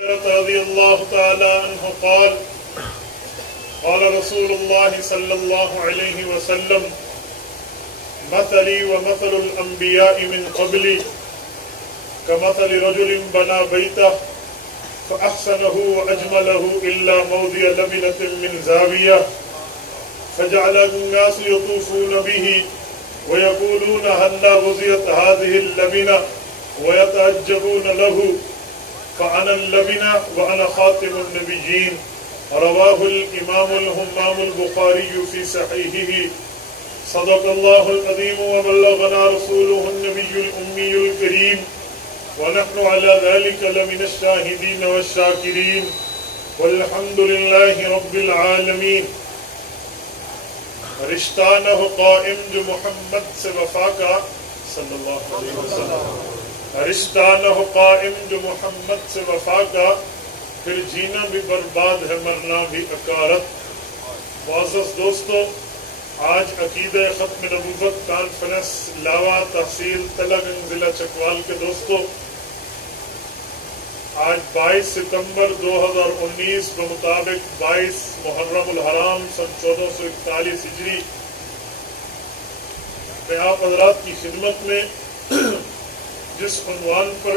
رضی اللہ تعالی عنہ قال قال رسول اللہ صلی اللہ علیہ وسلم مثلی ومثل الانبیاء من قبلی كمثل رجل بنى بيته فأحسنه وأجمله إلا موضع لبنة من زاوية فجعل الناس يطوفون به ويقولون هلا وضعت هذه اللبنة ويتعجبون له فأنا اللبنة وأنا خاتم النبيين. رواه الإمام الهمام البخاري في صحيحه. صدق الله العظيم وبلغنا رسوله النبي الأمي الكريم ونحن على ذلك لمن الشاهدين والشاكرين والحمد لله رب العالمين. رشتہ نہ ہو قائم جو محمد سے وفا کا صلی اللہ علیہ وسلم. رشتہ نہ ہو قائم جو محمد سے وفا کا پھر جینا بھی برباد ہے مرنا بھی اکارت. معزز دوستو، آج عقیدہ ختم نبوت کانفرنس لاوا تحصیل تلگنگ ضلع چکوال کے دوستو، آج 22 ستمبر 2019 بمطابق 22 محرم الحرام سن 1441 ہجری میں آپ حضرات کی خدمت میں جس عنوان پر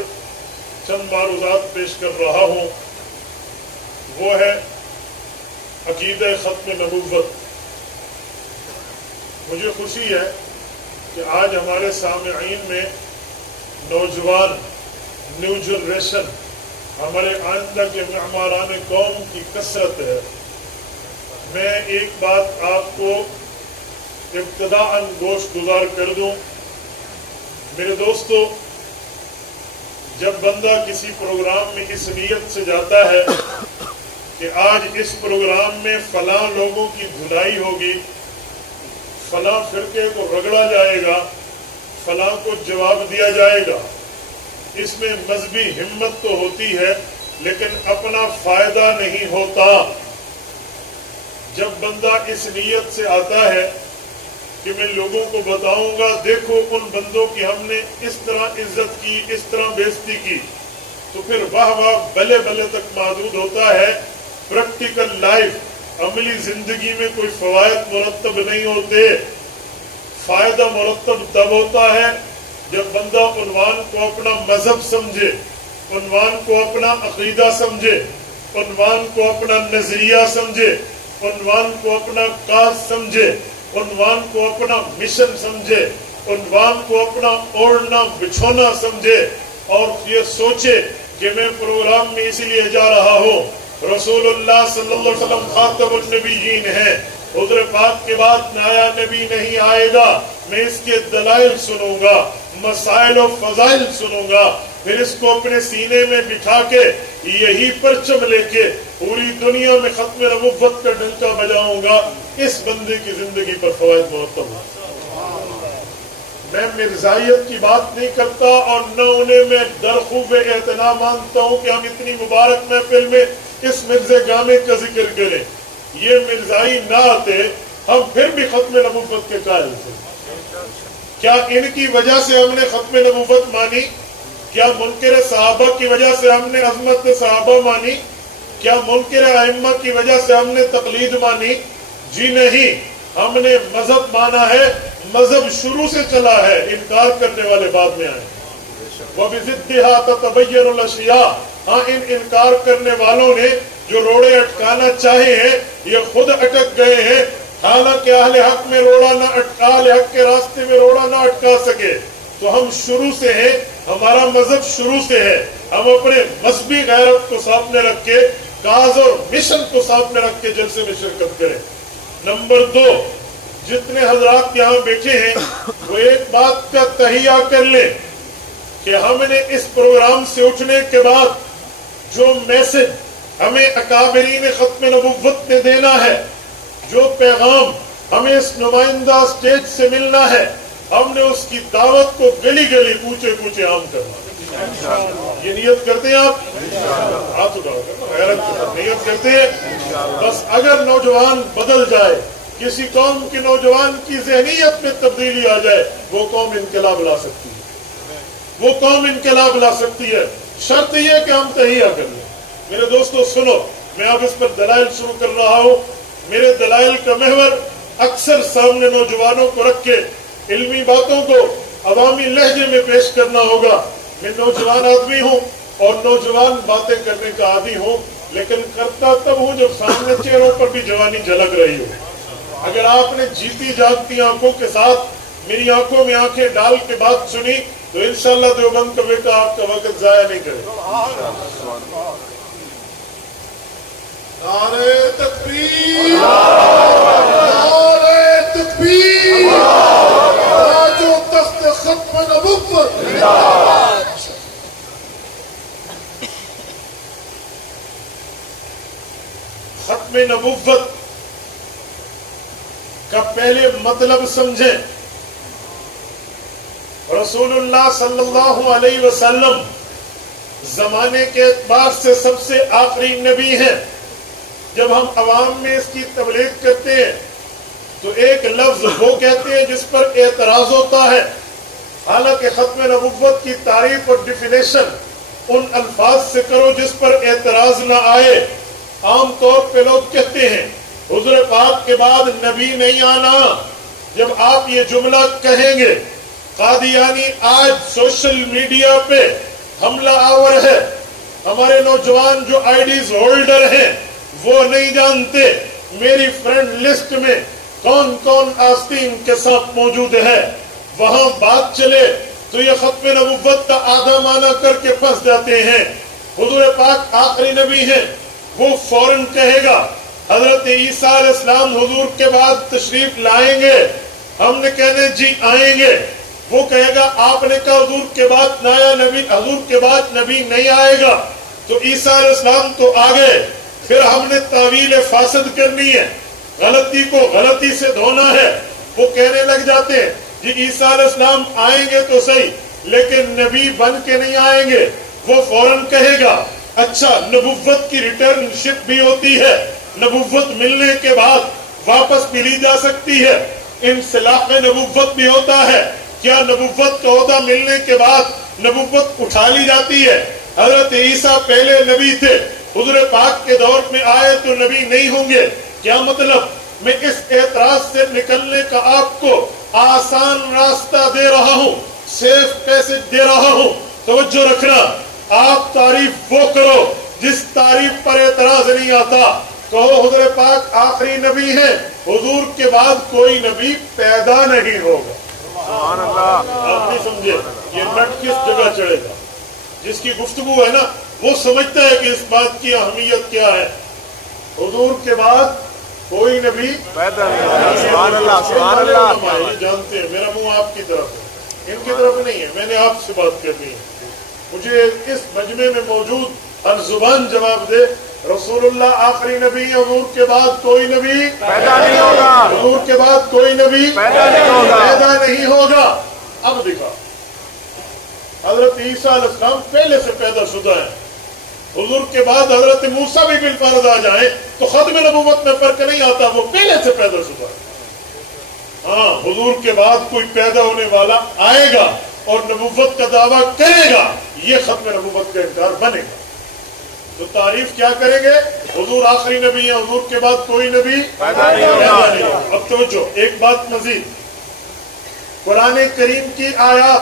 چند معروضات پیش کر رہا ہوں وہ ہے عقیدہ ختم نبوت. مجھے خوشی ہے کہ آج ہمارے سامعین میں نوجوان نیو جنریشن ہمارے آئندہ کے معماران قوم کی کثرت ہے. میں ایک بات آپ کو ابتداءً گوش گزار کر دوں. میرے دوستو، جب بندہ کسی پروگرام میں اس نیت سے جاتا ہے کہ آج اس پروگرام میں فلاں لوگوں کی دھلائی ہوگی، فلاں فرقے کو رگڑا جائے گا، فلاں کو جواب دیا جائے گا، اس میں مذہبی ہمت تو ہوتی ہے لیکن اپنا فائدہ نہیں ہوتا. جب بندہ اس نیت سے آتا ہے کہ میں لوگوں کو بتاؤں گا دیکھو ان بندوں کی ہم نے اس طرح عزت کی، اس طرح بےزتی کی، تو پھر واہ واہ بلے بلے تک محدود ہوتا ہے. پریکٹیکل لائف، عملی زندگی میں کوئی فوائد مرتب نہیں ہوتے. فائدہ مرتب تب ہوتا ہے جب بندہ عنوان کو اپنا مذہب سمجھے، عنوان کو اپنا عقیدہ سمجھے، عنوان کو اپنا نظریہ سمجھے، عنوان کو اپنا کاز سمجھے، عنوان کو اپنا مشن سمجھے، عنوان کو اپنا اوڑھنا بچھونا سمجھے اور یہ سوچے کہ میں پروگرام میں اسی لیے جا رہا ہوں. رسول اللہ صلی اللہ علیہ وسلم خاتم النبیین ہیں، حضور پاک کے بعد نیا نبی نہیں آئے گا. میں اس کے دلائل سنوں گا، مسائل و فضائل سنوں گا، پھر اس کو اپنے سینے میں بٹھا کے یہی پرچم لے کے پوری دنیا میں ختم نبوت کا ڈنکا بجاؤں گا. اس بندے کی زندگی پر فوائد مرتب ہو. میں مرزائیت کی بات نہیں کرتا اور نہ انہیں میں درخوف اعتنا مانتا ہوں کہ ہم اتنی مبارک محفل میں اس مرزا گانے کا ذکر کریں. یہ مرزائی نہ آتے ہم پھر بھی ختم نبوت کے قائل تھے. کیا ان کی وجہ سے ہم نے ختم نبوت مانی؟ کیا منکر صحابہ کی وجہ سے ہم نے عظمت صحابہ مانی؟ کیا منکر ائمہ کی وجہ سے ہم نے تقلید مانی؟ جی نہیں، ہم نے مذہب مانا ہے. مذہب شروع سے چلا ہے، انکار کرنے والے بعد میں آئے. وَبِضِدِّهَا تَتَبَيَّنُ الْأَشْيَاءُ. ہاں، ان انکار کرنے والوں نے جو روڑے اٹکانا چاہے ہیں یہ خود اٹک گئے ہیں. حالانکہ اہل حق میں روڑا نہ اٹکا، اہل حق کے راستے میں روڑا نہ اٹکا سکے. تو ہم شروع سے ہیں، ہمارا مذہب شروع سے ہے. ہم اپنے مذہبی غیرت کو سامنے رکھ کے، کاز اور مشن کو سامنے رکھ کے جلسے میں شرکت کریں. نمبر 2، جتنے حضرات یہاں بیٹھے ہیں وہ ایک بات کا تہیہ کر لیں کہ ہم نے اس پروگرام سے اٹھنے کے بعد جو میسج ہمیں اکابرین ختم نبوت نے دینا ہے، جو پیغام ہمیں اس نمائندہ سٹیج سے ملنا ہے، ہم نے اس کی دعوت کو گلی گلی کوچے کوچے عام کرنا. یہ نیت کرتے ہیں آپ؟ ہاتھ اٹھاؤ، غیرت کے ساتھ نیت کرتے ہیں. بس اگر نوجوان بدل جائے، کسی قوم کے نوجوان کی ذہنیت میں تبدیلی آ جائے، وہ قوم انقلاب لا سکتی ہے. وہ قوم انقلاب لا سکتی ہے. شرط یہ کہ ہم تہیہ کر لیں. میرے دوستوں سنو، میں اب اس پر دلائل شروع کر رہا ہوں. میرے دلائل کا محور اکثر سامنے نوجوانوں کو رکھ کے علمی باتوں کو عوامی لہجے میں پیش کرنا ہوگا. میں نوجوان آدمی ہوں اور نوجوان باتیں کرنے کا عادی ہوں، لیکن کرتا تب ہوں جب سامنے چہروں پر بھی جوانی جھلک رہی ہو. اگر آپ نے جیتی جاگتی آنکھوں کے ساتھ میری آنکھوں میں آنکھیں ڈال کے بات سنی تو انشاءاللہ دیوبند کا بیٹا آپ کا وقت ضائع نہیں کرے. نعرہ تکبیر، نعرہ تکبیر، تاج و تخت ختم نبوت. ختم نبوت کا پہلے مطلب سمجھیں. رسول اللہ صلی اللہ علیہ وسلم زمانے کے اعتبار سے سب سے آخری نبی ہیں. جب ہم عوام میں اس کی تبلیغ کرتے ہیں تو ایک لفظ وہ کہتے ہیں جس پر اعتراض ہوتا ہے، حالانکہ ختم نبوت کی تعریف اور ڈیفینیشن ان الفاظ سے کرو جس پر اعتراض نہ آئے. عام طور پہ لوگ کہتے ہیں حضور پاک کے بعد نبی نہیں آنا. جب آپ یہ جملہ کہیں گے، قادیانی آج سوشل میڈیا پہ حملہ آور ہے. ہمارے نوجوان جو آئی ڈیز ہولڈر ہیں وہ نہیں جانتے میری فرینڈ لسٹ میں کون کون آستین کے ساتھ موجود ہے. وہاں بات چلے تو یہ ختم نبوت کا آدھا معنی کر کے پھنس جاتے ہیں. حضور پاک آخری نبی ہیں، وہ فوراً کہے گا حضرت عیسیٰ علیہ السلام حضور کے بعد تشریف لائیں گے. ہم نے کہنے جی آئیں گے. وہ کہے گا آپ نے کہا حضور کے بعد نیا نبی، حضور کے بعد نبی نہیں آئے گا. تو عیسیٰ علیہ السلام تو آ گئے. پھر ہم نے تعویل فاسد کرنی ہے، غلطی کو غلطی سے دھونا ہے. وہ کہنے لگ جاتے ہیں جی عیسیٰ علیہ السلام آئیں گے تو صحیح لیکن نبی بن کے نہیں آئیں گے. وہ فوراً کہے گا اچھا نبوت کی ریٹرن شپ بھی ہوتی ہے، نبوت ملنے کے بعد واپس بھی لی جا سکتی ہے. انسلاخ نبوت بھی ہوتا ہے. کیا نبوت کا عہدہ ملنے کے بعد نبوت اٹھا لی جاتی ہے؟ حضرت عیسیٰ پہلے نبی تھے، حضور پاک کے دور میں آئے تو نبی نہیں ہوں گے. کیا مطلب؟ میں اس اعتراض سے نکلنے کا آپ کو آسان راستہ دے رہا ہوں، سیف پیسج دے رہا ہوں. توجہ رکھنا، آپ تعریف وہ کرو جس تعریف پر اعتراض نہیں آتا. کہو حضور پاک آخری نبی ہیں، حضور کے بعد کوئی نبی پیدا نہیں ہوگا. آپ نہیں سمجھے یہ نٹ کس جگہ چڑھے گا؟ جس کی گفتگو ہے نا وہ سمجھتا ہے کہ اس بات کی اہمیت کیا ہے. حضور کے بعد کوئی نبی پیدا نہیں. سبحان اللہ، سبحان اللہ. یہ جانتے ہیں میرا منہ آپ کی طرف ہے، ان کی طرف نہیں ہے. میں نے آپ سے بات کرنی ہے. مجھے اس مجمع میں موجود ہر زبان جواب دے رسول اللہ آخری نبی، حضور کے بعد کوئی نبی پیدا نہیں ہوگا. حضور کے بعد کوئی نبی پیدا نہیں ہوگا. اب دیکھا حضرت عیسیٰ علیہ السلام پہلے سے پیدا شدہ ہے. حضور کے بعد حضرت موسیٰ بھی بالفرض آ جائیں تو ختم نبوت میں فرق نہیں آتا، وہ پہلے سے پیدا شدہ ہے. ہاں حضور کے بعد کوئی پیدا ہونے والا آئے گا اور نبوت کا دعویٰ کرے گا، یہ ختم نبوت کا انکار بنے گا. تو تعریف کیا کریں گے؟ حضور آخری نبی ہے، حضور کے بعد کوئی نبی پیدا نہیں ہوگا. اب توجہ، ایک بات مزید، قرآن کریم کی آیات،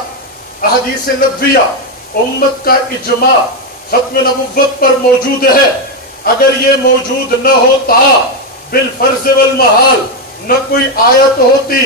احادیث نبویہ، امت کا اجماع ختم نبوت پر موجود ہے. اگر یہ موجود نہ ہوتا بالفرض والمحال، نہ کوئی آیت ہوتی،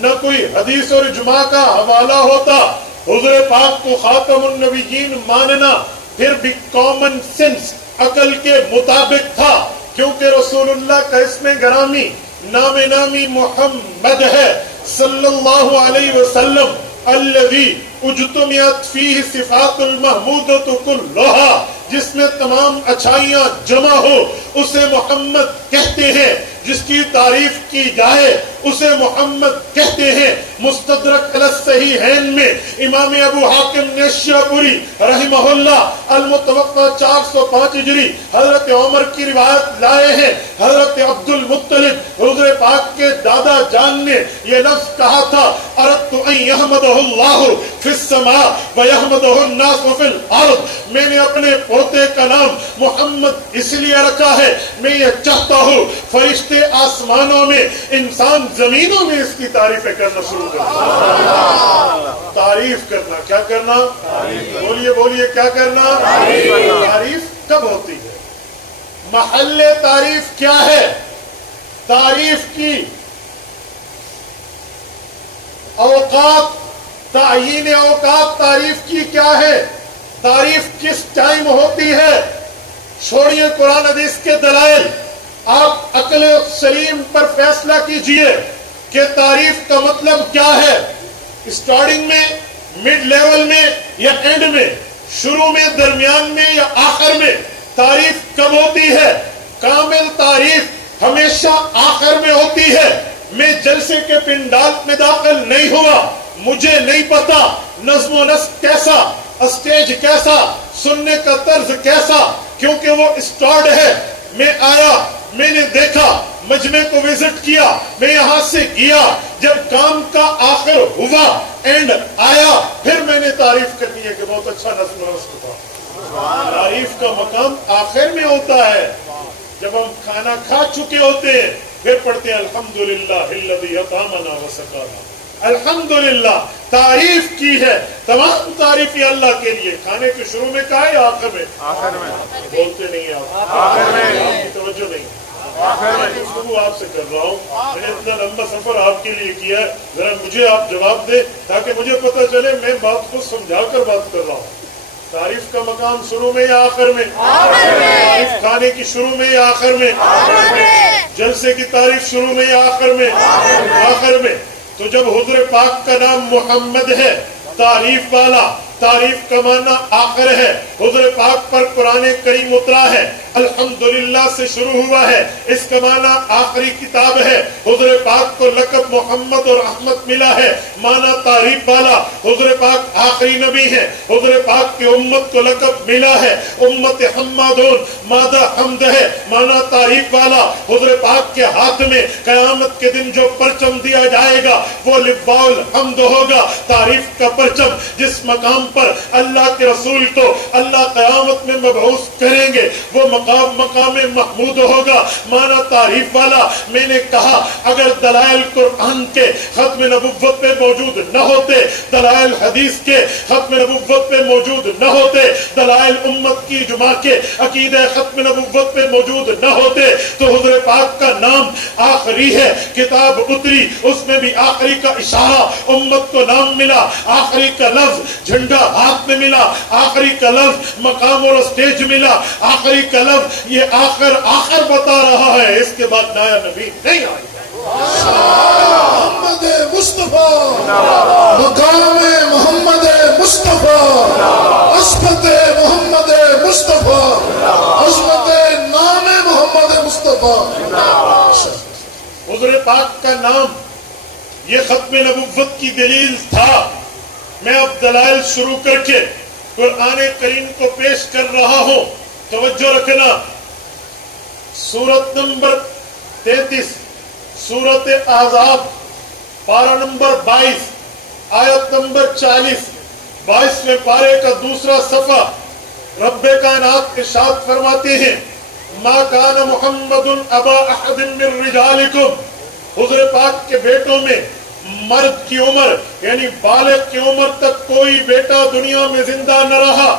نہ کوئی حدیث اور اجماع کا حوالہ ہوتا. حضور پاک کو خاتم النبیین ماننا پھر بھی کامن سینس، عقل کے مطابق تھا، کیونکہ رسول اللہ کا اسم گرامی نام نامی محمد ہے صلی اللہ علیہ وسلم. الذی اجتمعت فیہ صفات المحمودۃ کلھا، جس میں تمام اچھائیاں جمع ہو اسے محمد کہتے ہیں. جس کی تعریف کی جائے اسے محمد کہتے ہیں۔ مستدرک علی الصحیحین میں امام ابو حاتم نیشابوری رحمہ اللہ المتوفى 405 ہجری حضرت عمر کی روایت لائے ہیں۔ حضرت عبد المطلب حضور پاک کے دادا جان نے یہ لفظ کہا تھا، اردت ان یحمدہ اللہ فی السماء ویحمدہ الناس فی الارض، میں نے اپنے پوتے کا نام محمد اس لیے رکھا ہے، میں یہ چاہتا ہوں فرشتے آسمانوں میں، انسان زمینوں میں اس کی تعریفیں کرنا شروع کر دیں۔ تعریف کرنا، کیا کرنا؟ بولیے بولیے، کیا کرنا؟ تعریف کب ہوتی ہے؟ محل تعریف کیا ہے؟ تعریف کی اوقات، تعیین اوقات تعریف کی کیا ہے؟ تعریف کس ٹائم ہوتی ہے؟ چھوڑیے قرآن حدیث کے دلائل، آپ عقل سلیم پر فیصلہ کیجئے کہ تعریف کا مطلب کیا ہے۔ اسٹارٹنگ میں، مڈ لیول میں یا اینڈ میں، شروع میں، درمیان میں یا آخر میں؟ تعریف کب ہوتی ہے؟ کامل تعریف ہمیشہ آخر میں ہوتی ہے۔ میں جلسے کے پنڈال میں داخل نہیں ہوا، مجھے نہیں پتا نظم و نسق کیسا، اسٹیج کیسا، سننے کا طرز کیسا، کیونکہ وہ اسٹارٹ ہے۔ میں آیا، میں نے دیکھا، مجمع کو وزٹ کیا، میں یہاں سے گیا، جب کام کا آخر ہوا، اینڈ آیا، پھر میں نے تعریف کرنی ہے کہ بہت اچھا نظم و نسق تھا۔ تعریف کا مقام آخر میں ہوتا ہے، جب ہم کھانا کھا چکے ہوتے ہیں پھر پڑھتے ہیں الحمدللہ الذی اطعمنا وسقانا۔ الحمدللہ تعریف کی ہے، تمام تعریفیں اللہ کے لیے۔ کھانے کے شروع میں کہا یا آخر میں؟ آخر میں۔ بولتے نہیں آپ، آخر میں، آپ کی توجہ نہیں، آخر میں۔ گفتگو آپ سے کر رہا ہوں، میں نے اتنا لمبا سفر آپ کے لیے کیا ہے، ذرا مجھے آپ جواب دیں تاکہ مجھے پتہ چلے میں بات کو سمجھا کر بات کر رہا ہوں۔ تعریف کا مقام شروع میں یا آخر میں؟ تعریف کھانے کی شروع میں یا آخر میں؟ جلسے کی تعریف شروع میں یا آخر میں؟ آخر میں۔ تو جب حضور پاک کا نام محمد ہے، تعریف والا، تعریف کا معنی آخر ہے۔ حضور پاک پر قرآن کریم اترا ہے، الحمدللہ سے شروع ہوا ہے، اس کا معنی آخری کتاب ہے۔ حضور پاک کو لقب محمد اور احمد ملا ہے، معنی تعریف والا۔ حضور پاک آخری نبی ہے، حضور پاک کی امت کو لقب ملا ہے امت حمادون، مادہ حمد ہے، معنی تعریف والا۔ حضور پاک کے ہاتھ میں قیامت کے دن جو پرچم دیا جائے گا وہ لواء الحمد ہوگا، تعریف کا پرچم، جس مقام پر اللہ کے رسول کو اللہ قیامت میں مبعوث کریں گے وہ مقام محمود ہوگا، معنی تعریف والا۔ میں نے کہا اگر دلائل قرآن کے ختم نبوت پہ موجود نہ ہوتے، دلائل حدیث کے ختم نبوت پہ موجود نہ ہوتے، دلائل امت کی اجماع کے عقیدہ ختم نبوت پہ موجود نہ ہوتے، تو حضور پاک کا نام آخری ہے۔ کتاب اتری، اس میں بھی آخری کا اشارہ، امت کو نام ملا، آخری کا لفظ جھنڈا ہاتھ میں ملا، آخری کا لفظ مقام اور اسٹیج ملا، آخری کا لفظ یہ آخر بتا رہا ہے، اس کے بعد نیا نبی نہیں آئے گا۔ محمد مصطفیٰ، مقام محمد مصطفیٰ، عصمت محمد مصطفیٰ، عظمت نام محمد مصطفیٰ۔ حضور پاک کا نام یہ ختم نبوت کی دلیل تھا۔ میں اب دلائل شروع کر کے قرآن کریم کو پیش کر رہا ہوں، توجہ رکھنا۔ سورت نمبر 33، سورت احزاب، پارہ نمبر 22، آیت نمبر 40، 22ویں پارے کا دوسرا صفحہ۔ رب کائنات ارشاد فرماتے ہیں ما کان محمد ابا احد من رجالکم، حضور پاک کے بیٹوں میں مرد کی عمر یعنی بالغ کی عمر تک کوئی بیٹا دنیا میں زندہ نہ رہا،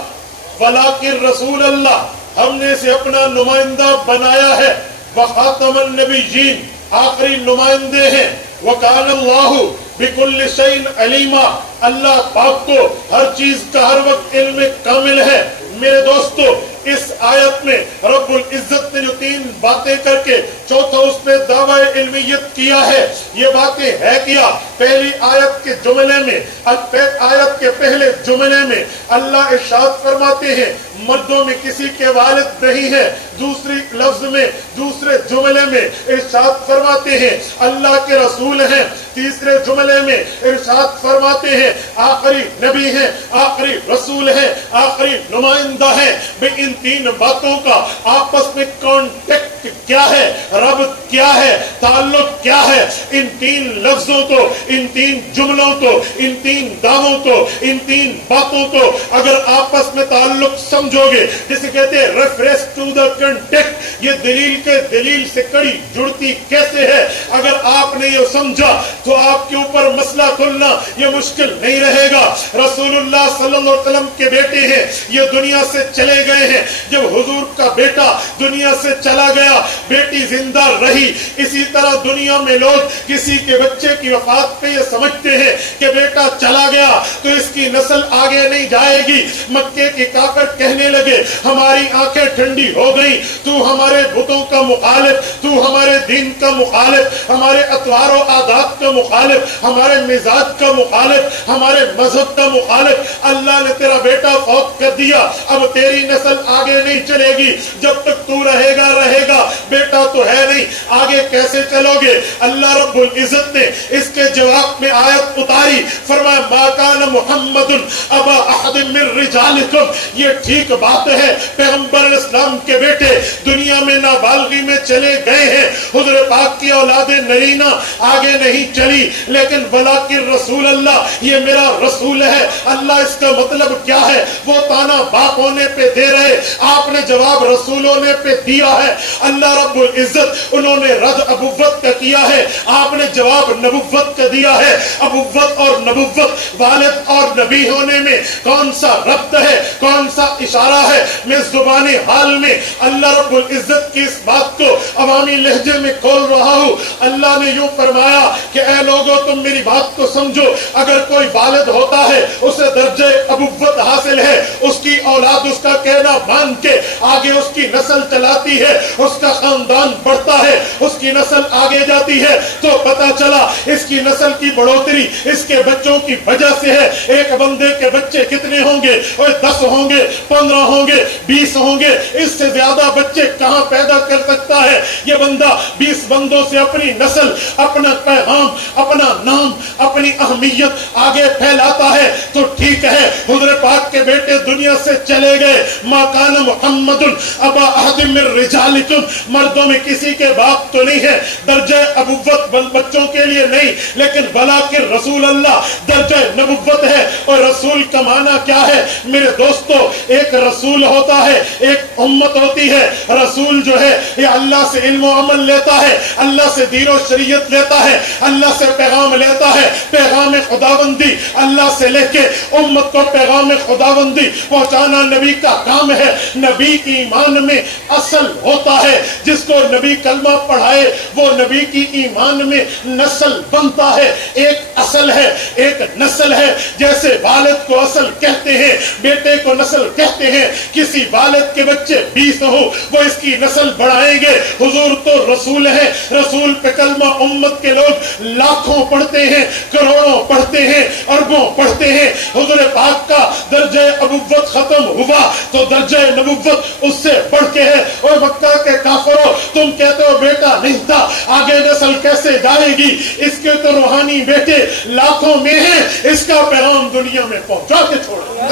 ولیکن رسول اللہ، ہم نے اسے اپنا نمائندہ بنایا ہے، وخاتم النبیین، آخری نمائندے ہیں، وکان اللہ بکل شیء علیما، اللہ پاک کو ہر چیز کا ہر وقت علم کامل ہے۔ میرے دوستو، اس آیت میں رب العزت نے جو 3 باتیں کر کے چوتھا اس پہ دعوی علمیت کیا ہے، یہ باتیں ہے کیا؟ پہلی آیت کے جملے میں، آیت کے پہلے جملے میں اللہ ارشاد فرماتے ہیں مردوں میں کسی کے والد نہیں ہے، دوسری لفظ میں دوسرے جملے میں ارشاد فرماتے ہیں اللہ کے رسول ہیں، تیسرے جملے میں ارشاد فرماتے ہیں آخری نبی ہیں، آخری رسول ہیں، آخری نمائندہ ہیں۔ بھئی ان تین باتوں کا آپس میں کانٹیکٹ کیا ہے، ربط کیا ہے، تعلق کیا ہے؟ ان تین لفظوں کو، ان تین جملوں کو، ان تین دعووں کو، ان تین باتوں کو اگر آپس میں تعلق سمجھو گے، جسے کہتے ہیں ریفرنس ٹو دا کنٹیکٹ، یہ دلیل کے دلیل سے کڑی جڑتی کیسے ہے، اگر آپ نے یہ سمجھا تو آپ کے اوپر مسئلہ کھلنا یہ مشکل نہیں رہے گا۔ رسول اللہ صلی اللہ علیہ وسلم کے بیٹے ہیں، یہ دنیا سے چلے گئے ہیں، جب حضور کا بیٹا دنیا سے چلا گیا بیٹی زندہ رہی۔ اسی طرح دنیا میں لوگ کسی کے بچے کی وفات پہ یہ سمجھتے ہیں کہ بیٹا چلا گیا تو اس کی نسل آگے نہیں جائے گی۔ مکے کے کافر کہنے لگے ہماری آنکھیں ٹھنڈی ہو گئی، تو ہمارے بتوں کا مخالف، تو ہمارے دین کا مخالف، ہمارے اطوار و عادات کا مخالف، ہمارے مزاج کا مخالف، ہمارے مذہب کا مخالف، اللہ نے تیرا بیٹا فوت کر دیا، اب تیری نسل آگے نہیں چلے گی، جب تک تو رہے گا بیٹا تو ہے نہیں، آگے کیسے چلو گے؟ اللہ رب العزت نے اس کے جواب میں آیت اتاری، فرمایا ما کان محمد ابا احد من رجالکم۔ یہ ٹھیک بات ہے پیغمبر اسلام کے بیٹے دنیا میں نابالغی میں چلے گئے ہیں، حضور پاک کی اولاد نرینہ آگے نہیں چلی، لیکن ولیکن رسول اللہ، یہ میرا رسول ہے۔ اللہ اس کا مطلب کیا ہے؟ وہ تانا باپ ہونے پہ دے رہے، آپ نے جواب رسول ہونے پہ دیا ہے۔ اللہ رب العزت انہوں نے رد ابوت کا کیا ہے، آپ نے جواب نبوت کا دیا ہے۔ ابوت اور نبوت، والد اور نبی ہونے میں کون سا ربط ہے، کون سا اشارہ ہے؟ میں زبانی حال میں اللہ رب العزت کی اس بات کو عوامی لہجے میں کھول رہا ہوں۔ اللہ نے یوں فرمایا کہ اے لوگوں تم میری بات کو سمجھو، اگر کوئی والد ہوتا ہے اسے درجہ ابوت حاصل ہے، اس کی اولاد اس کا کہنا مان کے آگے اس کی نسل چلاتی ہے، اس کا خاندان بڑھتا ہے، اس کی نسل آگے جاتی ہے، تو پتہ چلا اس کی نسل کی بڑھوتری اس کے بچوں کی وجہ سے ہے۔ ایک بندے کے بچے کتنے ہوں گے؟ اور 10 ہوں گے، 15 ہوں گے، 20 ہوں گے، اس سے زیادہ بچے کہاں پیدا کر سکتا ہے؟ یہ بندہ 20 بندوں سے اپنی نسل، اپنا پیغام، اپنا نام، اپنی اہمیت آگے پھیلاتا ہے تو ٹھیک ہے۔ حضور پاک کے بیٹے دنیا سے چلے گئے، ما کان محمد ابا احد من رجالکم، مردوں میں کسی کے باپ تو نہیں ہے، درجہ ابوت بچوں کے لیے نہیں، لیکن ولیکن رسول اللہ درجہ نبوت ہے۔ اور رسول کا معنی کیا ہے میرے دوستو؟ ایک رسول ہوتا ہے، ایک امت ہوتی ہے۔ رسول جو ہے یہ اللہ سے علم و عمل لیتا ہے، اللہ سے دین و شریعت لیتا ہے، اللہ سے پیغام لیتا ہے، پیغام خداوندی اللہ سے لے کے امت کو پیغام خداوندی پہنچانا نبی کا کام ہے۔ نبی ایمان میں اصل ہوتا ہے، جس کو نبی کلمہ پڑھائے وہ نبی کی ایمان میں نسل بنتا ہے۔ ایک اصل ہے، ایک نسل ہے۔ جیسے والد کو اصل کہتے ہیں، بیٹے کو نسل کہتے ہیں۔ کسی والد کے بچے 20 ہوں، وہ اس کی نسل بڑھائیں گے۔ حضور تو رسول ہے، رسول پہ کلمہ امت کے لوگ لاکھوں پڑھتے ہیں، کروڑوں پڑھتے ہیں، اربوں پڑھتے ہیں۔ حضور پاک کا درجہ ابوت ختم ہوا تو درجہ نبوت اس سے بڑھ کے ہے۔ اور مکہ کے کافروں تم کہتے ہو بیٹا نہیں تھا، آگے نسل کیسے جائے گی؟ اس کے تو روحانی بیٹے لاکھوں میں ہیں، اس کا پیغام دنیا میں پہنچا کے چھوڑا۔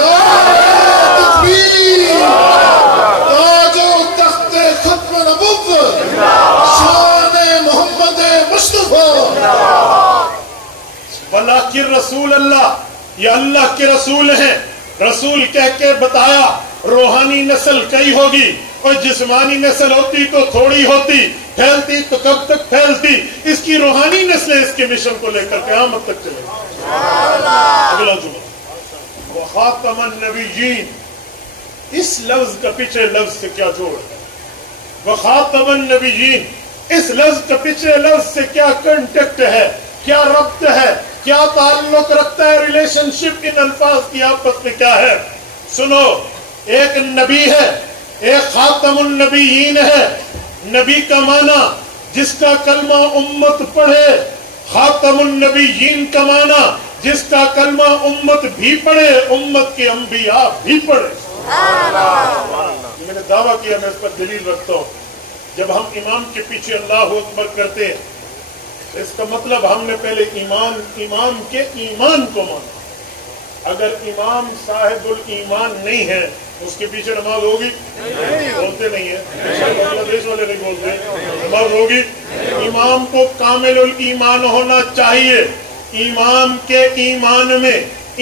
تاج و تخت ختم نبوت، شان محمد مصطفیٰ۔ ولیکن رسول اللہ، یہ اللہ کے رسول ہیں۔ رسول کہہ کے بتایا روحانی نسل کئی ہوگی، اور جسمانی نسل ہوتی تو تھوڑی ہوتی، پھیلتی تو کب تک پھیلتی؟ اس کی روحانی نسلیں اس کے مشن کو لے کر قیامت تک چلے گی۔ اگلا جملہ وخاتم النبیین، اس لفظ کا پیچھے لفظ سے کیا جوڑ ہے؟ وخاتم النبیین، اس لفظ کا پیچھے لفظ سے کیا کنٹیکٹ ہے، کیا ربط ہے، کیا تعلق رکھتا ہے؟ ریلیشن شپ ان الفاظ کی آپس میں کیا ہے؟ سنو، ایک نبی ہے، ایک خاتم النبیین ہے۔ نبی کا معنی جس کا کلمہ امت پڑھے خاتم النبیین کا معنی جس کا کلمہ امت بھی پڑھے، امت کے انبیاء بھی پڑھے۔ میں نے دعویٰ کیا، میں اس پر دلیل رکھتا ہوں، جب ہم امام کے پیچھے اللہ اکبر کرتے ہیں تو اس کا مطلب ہم نے پہلے امام کے ایمان کو مانا۔ اگر امام صاحب الایمان نہیں ہے اس کے پیچھے نماز ہوگی؟ بولتے نہیں ہیں، بنگلہ دیش والے نہیں بولتے، نماز ہوگی؟ امام کو کامل الایمان ہونا چاہیے، امام کے ایمان میں،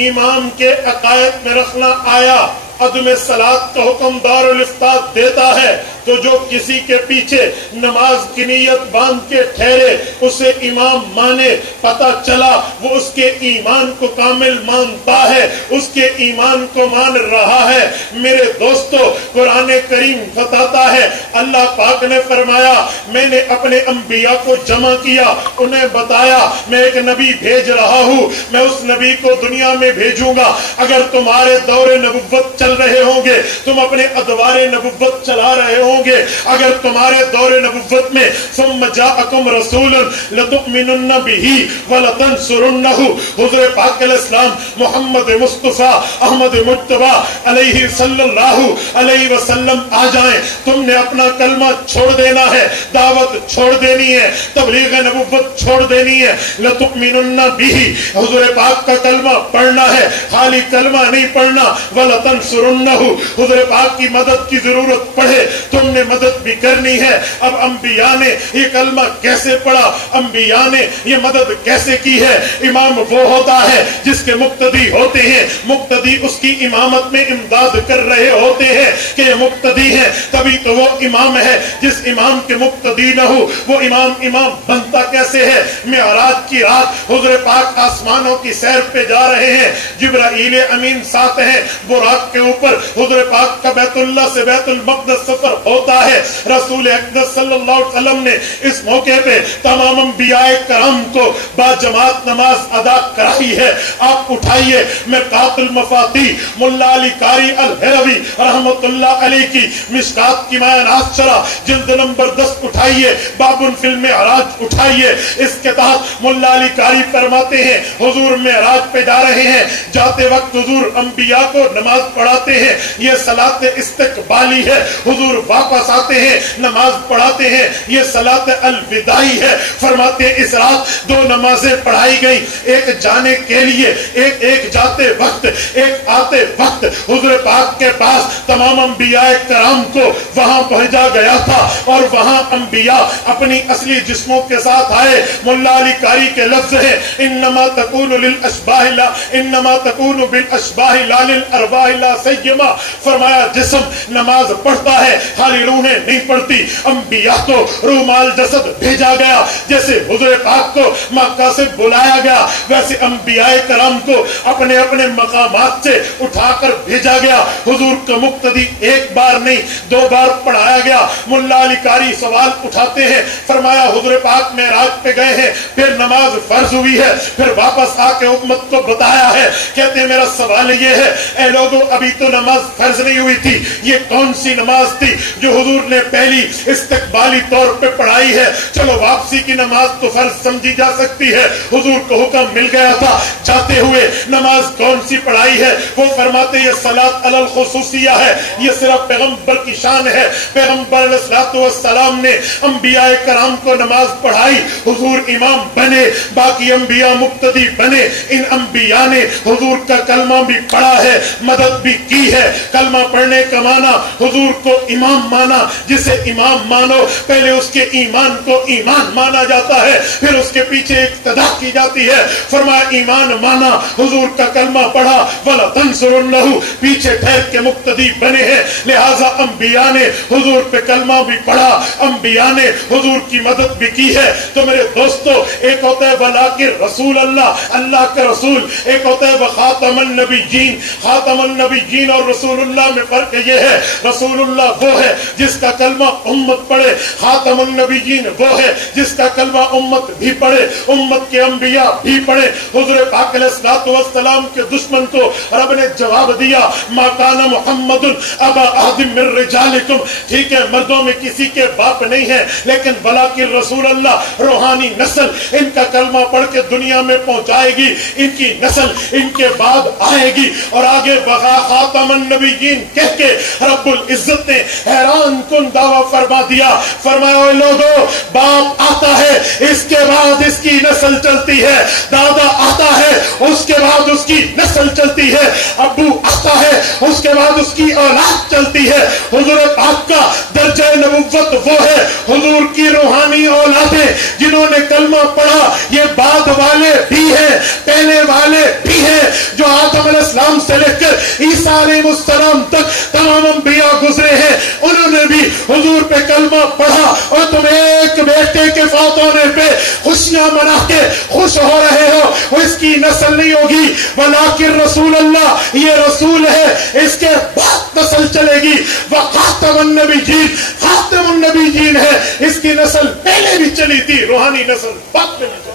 امام کے عقائد میں رکھنا آیا عدم صلاۃ کا حکم دارالفتاح دیتا ہے، تو جو کسی کے پیچھے نماز کی نیت باندھ کے ٹھہرے اسے امام مانے، پتہ چلا وہ اس کے ایمان کو کامل مانتا ہے، اس کے ایمان کو مان رہا ہے۔ میرے دوستو، قرآن کریم بتاتا ہے، اللہ پاک نے فرمایا میں نے اپنے انبیاء کو جمع کیا، انہیں بتایا میں ایک نبی بھیج رہا ہوں، میں اس نبی کو دنیا میں بھیجوں گا، اگر تمہارے دور نبوت چل رہے ہوں گے تم اپنے ادوار نبوت چلا رہے ہوں گے، اگر تمہارے دور نبوت میں ثم جاءکم رسول لتؤمنن به ولتنصرنه، حضور پاک علیہ السلام محمد مصطفیٰ احمد مجتبی علیہ صلی اللہ علیہ وسلم آ جائیں، تم نے اپنا کلمہ چھوڑ دینا ہے، دعوت چھوڑ دینی ہے، تبلیغ نبوت چھوڑ دینی ہے، لتؤمنن به، حضور پاک کا کلمہ پڑھنا ہے، خالی کلمہ نہیں پڑھنا، ولتنصرنه، حضور پاک کی مدد کی ضرورت پڑے تم نے مدد بھی کرنی ہے۔ اب انبیاء نے یہ کلمہ کیسے پڑھا، انبیاء نے یہ مدد کیسے کی ہے؟ امام وہ ہوتا ہے جس کے مقتدی ہوتے ہیں، مقتدی اس کی امامت میں امداد کر رہے ہوتے ہیں کہ یہ مقتدی ہیں، تبھی تو وہ امام ہے۔ جس امام کے مقتدی نہ ہو وہ امام بنتا کیسے ہے؟ معراج کی رات حضور پاک آسمانوں کی سیر پہ جا رہے ہیں، جبرائیل امین ساتھ ہیں، براق کے اوپر حضور پاک کا بیت اللہ سے بیت المقدس سفر ہوتا ہے۔ رسول اقدس صلی اللہ علیہ وسلم نے اس موقع پہ تمام انبیاء کرام کو با جماعت نماز ادا کرائی ہے۔ آپ اٹھائیے مرقات المفاتیح ملا علی قاری الہروی رحمت اللہ علیہ کی مشکات کی مایہ ناز شرح جلد نمبر 10 اٹھائیے، باب فی المعراج اٹھائیے، اس کے تحت ملا علی قاری فرماتے ہیں حضور معراج پہ جا رہے ہیں، جاتے وقت حضور انبیاء کو نماز پڑھاتے ہیں، یہ صلاۃ استقبالی ہے، حضور واپس آتے ہیں نماز پڑھاتے ہیں، یہ صلاۃ الوداعی ہے۔ فرماتے ہیں اس رات 2 نمازیں پڑھائی گئی، ایک جانے کے لیے، ایک جاتے وقت، ایک آتے وقت۔ حضور پاک کے پاس تمام انبیاء کرام کو وہاں پہنچا گیا تھا اور وہاں انبیاء اپنی اصلی جسموں کے ساتھ آئے۔ ملا علی قاری کے لفظ ہیں انما تکون للاشباح لا انما تکون بالاشباح لا للارواح لا سیما، فرمایا جسم نماز پڑھتا ہے خالی روحیں نہیں پڑھتی۔ انبیاء کو روح مال جسد بھیجا گیا، جیسے حضور پاک کو مکہ سے بلایا گیا ویسے انبیاء کرام کو اپنے اپنے مقامات سے اٹھا کر بھیجا گیا۔ حضور کا مقتدی ایک بار نہیں 2 بار پڑھایا گیا۔ ملا علی قاری سوال اٹھاتے ہیں، فرمایا حضور پاک معراج پہ گئے ہیں، پھر نماز فرض ہوئی ہے، پھر واپس آ کے امت کو بتایا ہے، کہتے ہیں میرا سوال یہ ہے اے لوگوں ابھی تو نماز فرض نہیں ہوئی تھی، یہ کون سی نماز تھی جو حضور نے پہلی استقبالی طور پہ پڑھائی ہے؟ چلو واپسی کی نماز تو فرض سمجھی جا سکتی ہے، حضور کو حکم مل گیا تھا جاتے ہوئے نماز کون سی پڑھائی ہے؟ وہ فرماتے یہ صلاۃ علی الخصوصیہ ہے، یہ صرف پیغمبر کی شان ہے، پیغمبر علیہ الصلوۃ والسلام نے انبیاء کرام کو نماز پڑھائی، حضور امام بنے، باقی انبیاء مقتدی بنے۔ ان انبیاء نے حضور کا کلمہ بھی پڑھا ہے، مدد بھی کی ہے۔ کلمہ پڑھنے کا معنی حضور کو امام مانا، جسے امام مانو پہلے اس کے ایمان کو ایمان مانا جاتا ہے، پھر اس کے پیچھے اقتدا کی جاتی ہے۔ فرمایا ایمان مانا، حضور کا کلمہ پڑھا، وَلَتَنْصُرُنَّهُ، پیچھے ٹھہر کے مقتدی بنے ہیں۔ لہٰذا انبیاء نے حضور پہ کلمہ بھی پڑھا، انبیاء نے حضور کی مدد بھی کی ہے۔ تو میرے دوستو، ایک ہوتا ہے وَلَٰكِن رسول اللہ کا رسول، ایک ہوتا ہے وَخَاتَمَ النَّبِيِّينَ، خاتم النبیین اور رسول اللہ میں فرق یہ ہے، رسول اللہ وہ ہے جس کا کلمہ امت پڑھے، خاتم النبیین وہ ہے جس کا کلمہ امت بھی پڑھے، امت کے انبیاء بھی پڑھے۔ حضور پاک علیہ الصلوۃ والسلام کے دشمن کو رب نے جواب دیا، ما کان محمد ابا احد من رجالکم، ٹھیک ہے مردوں میں کسی کے باپ نہیں ہے، لیکن بلاکن رسول اللہ روحانی نسل ان کا کلمہ پڑھ کے دنیا میں پہنچائے گی، ان کی نسل ان کے بعد آئے گی۔ اور آگے بغا خاتم النبیین کہہ کے رب العزت نے حیران کن دعویٰ فرما دیا، فرمایا اے لوگو، باپ آتا ہے اس کے بعد اس کی نسل چلتی ہے، دادا آتا ہے اس کے بعد اس کی نسل چلتی ہے، ابو آتا ہے اس کے بعد اس کی اولاد چلتی ہے۔ حضور پاک کا درجہ نبوت وہ ہے، حضور کی روحانی اولادیں جنہوں نے کلمہ پڑھا، یہ بعد والے بھی ہیں پہلے والے بھی ہیں، جو آدم علیہ السلام سے لے کر عیسیٰ علیہ السلام تک تمام انبیاء گزرے ہیں، انہوں نے بھی حضور پہ کلمہ پڑھا۔ اور تم ایک بیٹے کے فوت ہونے پہ خوشیاں منا کے خوش ہو رہے ہو، وہ اس کی نسل نہیں ہوگی، ولیکن رسول اللہ یہ رسول ہے، اس کے بعد نسل چلے گی۔ وخاتم النبیین، خاتم النبیین ہے، اس کی نسل پہلے بھی چلی تھی، روحانی نسل بعد میں بھی چلی۔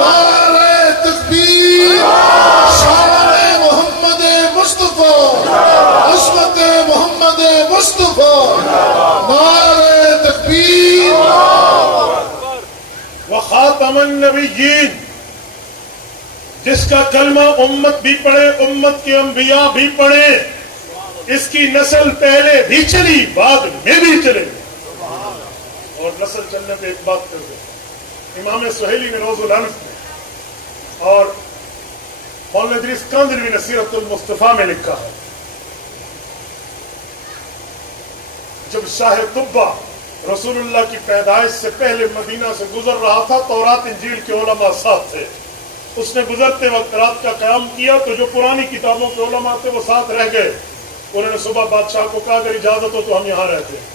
نعرہ تکبیر، شان محمد مصطفیٰ، عظمت محمد مصطفیٰ، نعرہ تکبیر۔ وخاتم النبیین، جس کا کلمہ امت بھی پڑھے، امت کے انبیاء بھی پڑھے، اس کی نسل پہلے بھی چلی بعد میں بھی چلے۔ اور نسل چلنے پہ ایک بات کر دیں، امام سہیلی نے روز الانف میں اور مولانا ادریس کاندھلوی نے سیرت المصطفیٰ میں لکھا ہے، جب شاہ طبہ رسول اللہ کی پیدائش سے پہلے مدینہ سے گزر رہا تھا، تورات انجیل کے علماء ساتھ تھے، اس نے گزرتے وقت رات کا قیام کیا تو جو پرانی کتابوں کے علماء تھے وہ ساتھ رہ گئے۔ انہوں نے صبح بادشاہ کو کہا اگر اجازت ہو تو ہم یہاں رہتے ہیں۔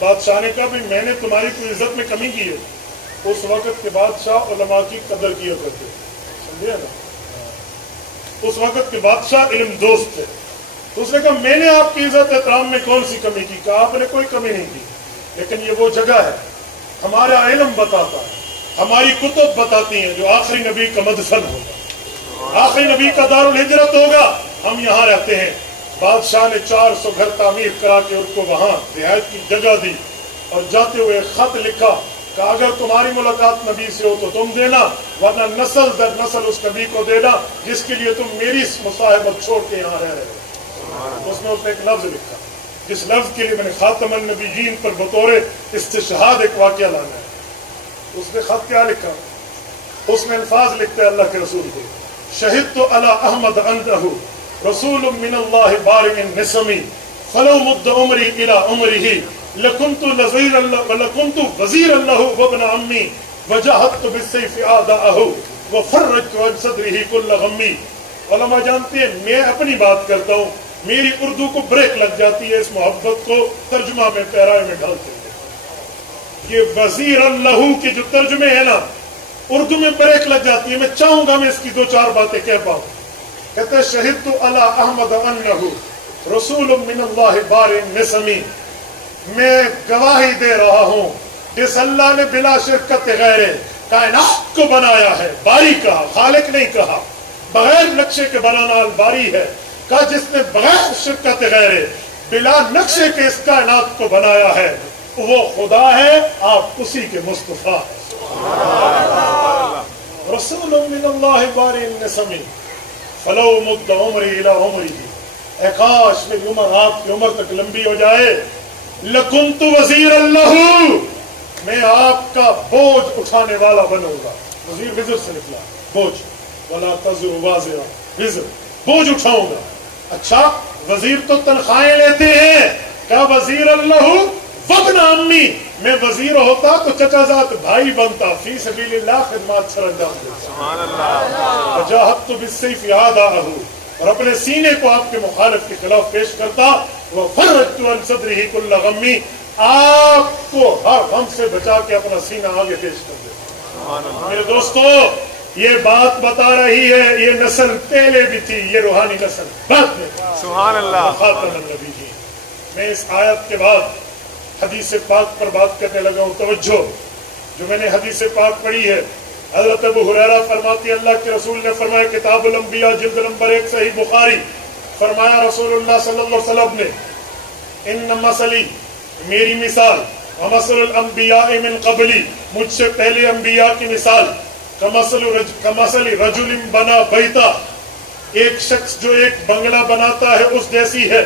بادشاہ نے کہا بھی میں نے تمہاری کوئی عزت میں کمی کی ہے؟ اس وقت کے بادشاہ علماء کی قدر کیا کرتے، سمجھے نا، اس وقت کے بادشاہ علم دوست تھے۔ تو اس نے کہا میں نے آپ کی عزت احترام میں کون سی کمی کی؟ کہا آپ نے کوئی کمی نہیں کی، لیکن یہ وہ جگہ ہے ہمارا علم بتاتا ہے، ہماری کتب بتاتی ہیں جو آخری نبی کا مدفن ہوگا، آخری نبی کا دارالہجرت ہوگا، ہم یہاں رہتے ہیں۔ بادشاہ نے 400 گھر تعمیر کرا کے ان کو وہاں رہائش کی جگہ دی، اور جاتے ہوئے خط لکھا کہ اگر تمہاری ملاقات نبی سے ہو تو تم دینا، ورنہ نسل در نسل اس نبی کو دینا جس کے لیے تم میری مصاحبت چھوڑ کے یہاں رہ رہے ہو۔ اس نے ایک لفظ لکھا، جس لفظ کے لیے میں نے خاتم النبیین پر بطور استشہاد ایک واقعہ لانا ہے۔ اس نے خط کیا لکھا؟ اس میں الفاظ لکھتے ہیں اللہ کے رسول کو، شہدت علی احمد انہ رسول من اللہ بارئ النسمی فلو مد عمری الی عمرہ لکنت وزیر اللہ وابن عمی وجاہدت بالسیف اعداءہ وفرجت عن صدرہ کل غمی۔ علماء جانتے ہیں میں اپنی بات کرتا ہوں، میری اردو کو بریک لگ جاتی ہے، اس محبت کو ترجمہ میں پیرائے میں ڈالتے ہیں۔ یہ وزیر اللہ کے جو ترجمے ہیں نا اردو میں بریک لگ جاتی ہے، میں چاہوں گا میں اس کی 2-4 باتیں کہہ پاؤں۔ کہتے ہیں شہدت علی احمد انہ رسول من اللہ بارئ النسمی، میں گواہی دے رہا ہوں جس اللہ نے بلا شرکت غیر کائنات کو بنایا ہے، باری کہا، خالق نہیں کہا، بغیر نقشے کے بنانا الباری ہے، کہا جس نے بغیر شرکت غیر بلا نقشے کے اس کائنات کو بنایا ہے وہ خدا ہے، آپ اسی کے مصطفیٰ ہیں۔ رسول من اللہ بارئ النسمی فلو مد عمری الی عمرہ، اے کاش میری عمر آپ کی عمر تک لمبی ہو جائے، لکنت وزیر اللہ، میں آپ کا بوجھ اٹھانے والا بنوں گا۔ وزیر وزر سے نکلا، بوجھ، ولا تزر وازرہ وزر، بوجھ اٹھاؤں گا۔ اچھا وزیر تو تنخواہیں لیتے ہیں، کیا وزیر اللہ وابن عمی، میں وزیر ہوتا تو چچا زاد بھائی بنتا، فی سبیل اللہ خدمات سر انجام دیتا، سبحان اللہ، وجاہدت بالسیف اعداءہ، اور اپنے سینے کو آپ کے مخالف کے خلاف پیش کرتا، وفرجت عن صدرہ کل غمی، آپ کو ہر غم سے بچا کے اپنا سینہ آگے پیش کر دیتا۔ میرے دوستو یہ بات بتا رہی ہے یہ نسل پہلے بھی تھی، یہ روحانی نسل بعد میں۔ سبحان اللہ۔ خاتم النبی جی، میں اس آیت کے بعد حدیث پاک پر بات کرنے لگا ہوں۔ توجہ، جو میں نے حدیث پاک پڑھی ہے، حضرت ابو ہریرہ فرماتے ہیں اللہ کے رسول نے فرمایا، کتاب الانبیاء جلد نمبر 1 صحیح بخاری، فرمایا رسول اللہ صلی اللہ علیہ وسلم نے، ان مثلی، میری مثال، ومثل الانبیاء من قبلی، مجھ سے پہلے انبیاء کی مثال، کمثل رجل بنا بیتا، ایک شخص جو ایک بنگلہ بناتا ہے اس جیسی ہے۔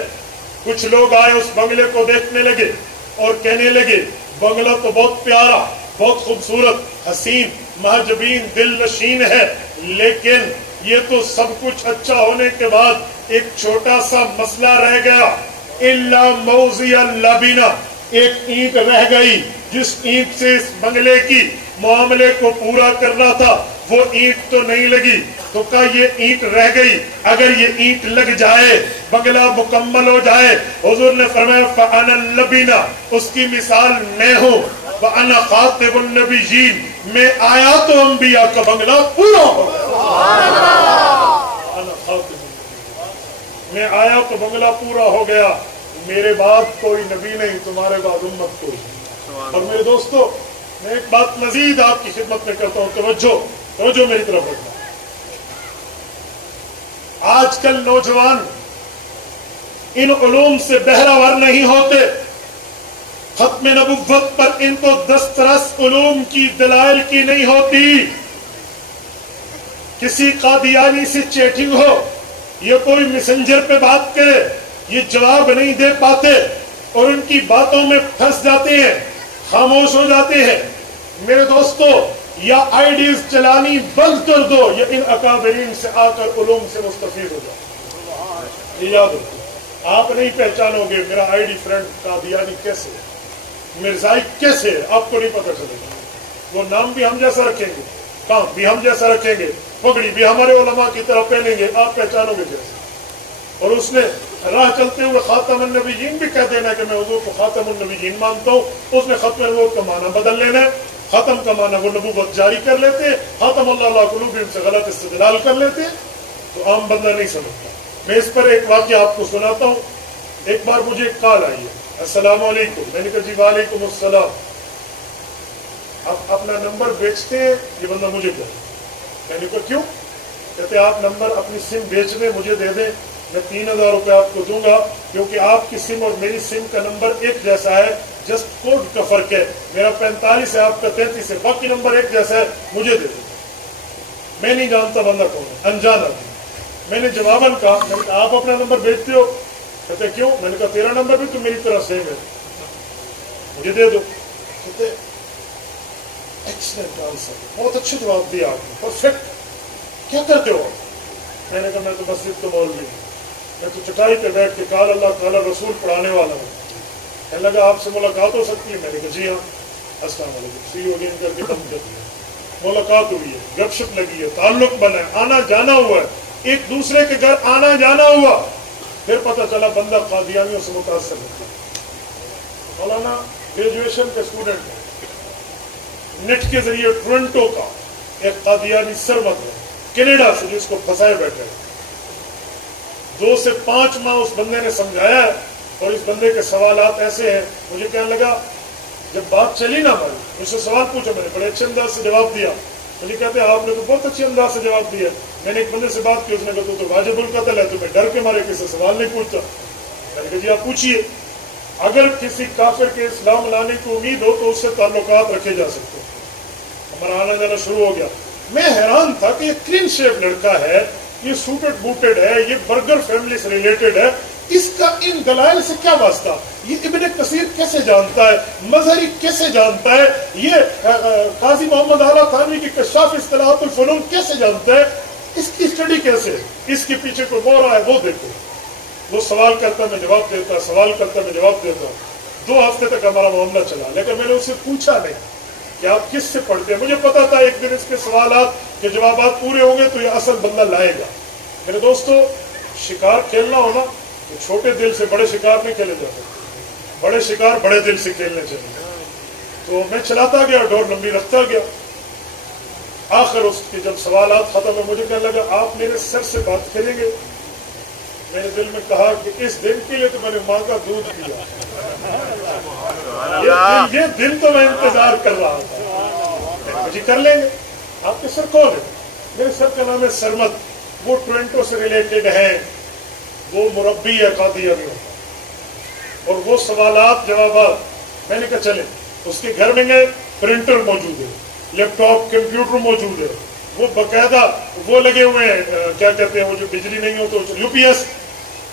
کچھ لوگ آئے اس بنگلے کو دیکھنے لگے اور کہنے لگے بنگلہ تو بہت پیارا، بہت خوبصورت، حسین، محجبین، دل نشین ہے، لیکن یہ تو سب کچھ اچھا ہونے کے بعد ایک چھوٹا سا مسئلہ رہ گیا، الا موضع اللبنہ، ایک اینٹ رہ گئی، جس اینٹ سے اس بنگلے کی معاملے کو پورا کرنا تھا وہ اینٹ تو نہیں لگی، تو کہا یہ اینٹ رہ گئی، اگر یہ اینٹ لگ جائے بنگلہ مکمل ہو جائے۔ حضور نے فرمایا فَأَنَا اللَّبِنَا، اس کی مثال میں ہوں، وَأَنَا خَاتِبُ النَّبِيِّينَ، میں آیا تو انبیاء کا بنگلہ پورا ہو گیا، میں آیا تو بنگلہ پورا ہو گیا، میرے بعد کوئی نبی نہیں، تمہارے بعد امت کوئی نہیں۔ اور میرے دوستو، میں ایک بات مزید آپ کی خدمت میں کرتا ہوں، توجہ میری طرف رکھنا۔ آج کل نوجوان ان علوم سے بہرہ نہیں ہوتے، ختم نبوت پر ان کو دسترس علوم کی دلائل کی نہیں ہوتی۔ کسی قادیانی سے چیٹنگ ہو، یہ کوئی میسنجر پہ بات کرے، یہ جواب نہیں دے پاتے اور ان کی باتوں میں پھنس جاتے ہیں، خاموش ہو جاتے ہیں۔ میرے دوستو، یا آئی ڈیز چلانی بند کر دو یا ان اکابرین سے آ کر علوم سے مستفید ہو جاؤ۔ یہ یاد رکھو، آپ نہیں پہچانو گے میرا آئی ڈی فرینڈ قادیانی کیسے ہے، مرزائی کیسے ہے، آپ کو نہیں پتہ چلے گا۔ وہ نام بھی ہم جیسا رکھیں گے، کام بھی ہم جیسا رکھیں گے، پگڑی بھی ہمارے علماء کی طرف پہنیں گے، آپ پہچانو گے جیسے۔ اور اس نے راہ چلتے ہوئے خاتم النبیین بھی کہہ دینا کہ میں حضور کو خاتم النبیین مانتا ہوں، اس نے ختم نبوت کا معنی بدل لینا ہے۔ ختم کا معنی وہ نبوت جاری کر لیتے ہیں، خاتم اللہ علیہ قلوبہم سے غلط استدلال کر لیتے ہیں، تو عام بندہ نہیں سمجھتا۔ میں اس پر ایک واقعہ آپ کو سناتا ہوں۔ ایک بار مجھے ایک کال آئی ہے، السلام علیکم، میں نے کہا جی وعلیکم السلام، آپ اپنا نمبر بیچتے ہیں؟ یہ بندہ مجھے کہا، میں نے کہا کیوں؟ کہتے آپ نمبر اپنی سم بیچ دیں، مجھے دے دیں، میں 3000 روپے آپ کو دوں گا، کیونکہ آپ کی سم اور میری سم کا نمبر ایک جیسا ہے، جسٹ کوڈ کا فرق ہے، میرا 45 ہے، آپ کا 33 ہے، باقی نمبر ایک جیسا ہے، مجھے دے دیں۔ میں نہیں جانتا بندہ کون ہے، انجان آدمی۔ میں نے جواباً کہا، میں نے کہا آپ اپنا نمبر بیچتے ہو؟ کہتے کیوں؟ میں نے کہا تیرا نمبر بھی تو میری طرح سیم ہے، مجھے دے دو۔ کہتے ایکسلنٹ آنسر، بہت اچھا جواب دیا آپ نے، پرفیکٹ، کیا کرتے ہو؟ میں نے کہا میں تو مسجد کا مولوی ہوں، میں تو چٹائی پہ بیٹھ کے قال اللہ قال رسول پڑھانے والا ہوں۔ کہنے لگا آپ سے ملاقات ہو سکتی ہے؟ میں نے کہا جی ہاں، السلام علیکم، سی ہو گئی کر کے بند کر دیا۔ ملاقات ہوئی ہے، گپ شپ لگی ہے، تعلق بنا ہے، آنا جانا ہوا ہے، ایک دوسرے کے گھر آنا جانا ہوا، پھر پتہ چلا بندہ قادیانیوں سے متاثر ہوتا ہے۔ مولانا گریجویشن کے اسٹوڈنٹ ہے، نیٹ کے ذریعے ٹورنٹو کا ایک قادیانی سربت ہے کینیڈا سے، جو اس کو پھنسائے بیٹھے، 2 سے 5 ماہ اس بندے نے سمجھایا ہے، اور اس بندے کے سوالات ایسے ہیں، مجھے کہنے لگا جب بات چلی نا ہماری، مجھ سے سوال پوچھا، میں نے بڑے اچھے انداز سے جواب دیا۔ مجھے کہتے ہیں آپ نے تو بہت اچھے انداز سے جواب دیا۔ میں نے ایک بندے سے بات کی، اس نے کہا تو واجب القتل ہے، تو میں ڈر کے مارے کسی سے سوال نہیں پوچھتا۔ میں نے کہا جی آپ پوچھیے، اگر کسی کافر کے اسلام لانے کی امید ہو تو اس سے تعلقات رکھے جا سکتے ہیں۔ ہمارا آنا جانا شروع ہو گیا۔ میں حیران تھا کہ یہ کلین شیپ لڑکا ہے، یہ سوٹڈ بوٹڈ ہے، یہ برگر فیملی سے ریلیٹڈ ہے، اس کا ان دلائل سے کیا واسطہ؟ یہ ابن کثیر کیسے جانتا ہے؟ مظہری کیسے جانتا ہے؟ یہ قاضی محمد اعلیٰ تھانوی کی کشاف اصطلاحات الفنون کیسے جانتا ہے؟ اس کی اسٹڈی کیسے ہے؟ اس کے پیچھے کوئی ہو رہا ہے وہ دیکھو۔ وہ سوال کرتا میں جواب دیتا، سوال کرتا میں جواب دیتا۔ 2 ہفتے تک ہمارا معاملہ چلا، لیکن میں نے اس سے پوچھا نہیں کہ آپ کس سے پڑھتے ہیں۔ مجھے پتا تھا ایک دن اس کے سوالات کے جوابات پورے ہوں گے تو یہ اصل بندہ لائے گا۔ میرے دوستو، شکار کھیلنا ہونا تو چھوٹے دل سے بڑے شکار نہیں کھیلے جاتے، بڑے شکار بڑے دل سے کھیلنے چاہیے۔ تو میں چلاتا گیا، ڈور لمبی رکھتا گیا۔ آخر اس کے جب سوالات ختم ہوئے مجھے کہنے لگا آپ میرے سر سے بات کریں گے؟ میں نے دل میں کہا کہ اس دن کے لیے تو میں نے ماں کا دودھ پیا، یہ دن تو میں انتظار کر رہا تھا. جی کر لیں گے. آپ کے سر کون ہے؟ میرے سر کا نام ہے سرمد، وہ ٹورنٹو سے ریلیٹڈ ہیں، وہ مربی ہے قادیانیوں، اور وہ سوالات جوابات. میں نے کہا چلیں. اس کے گھر میں گئے، پرنٹر موجود ہے، لیپ ٹاپ کمپیوٹر موجود ہے، وہ باقاعدہ وہ لگے ہوئے ہیں کیا کہتے ہیں وہ جو بجلی نہیں ہو تو یو پی ایس.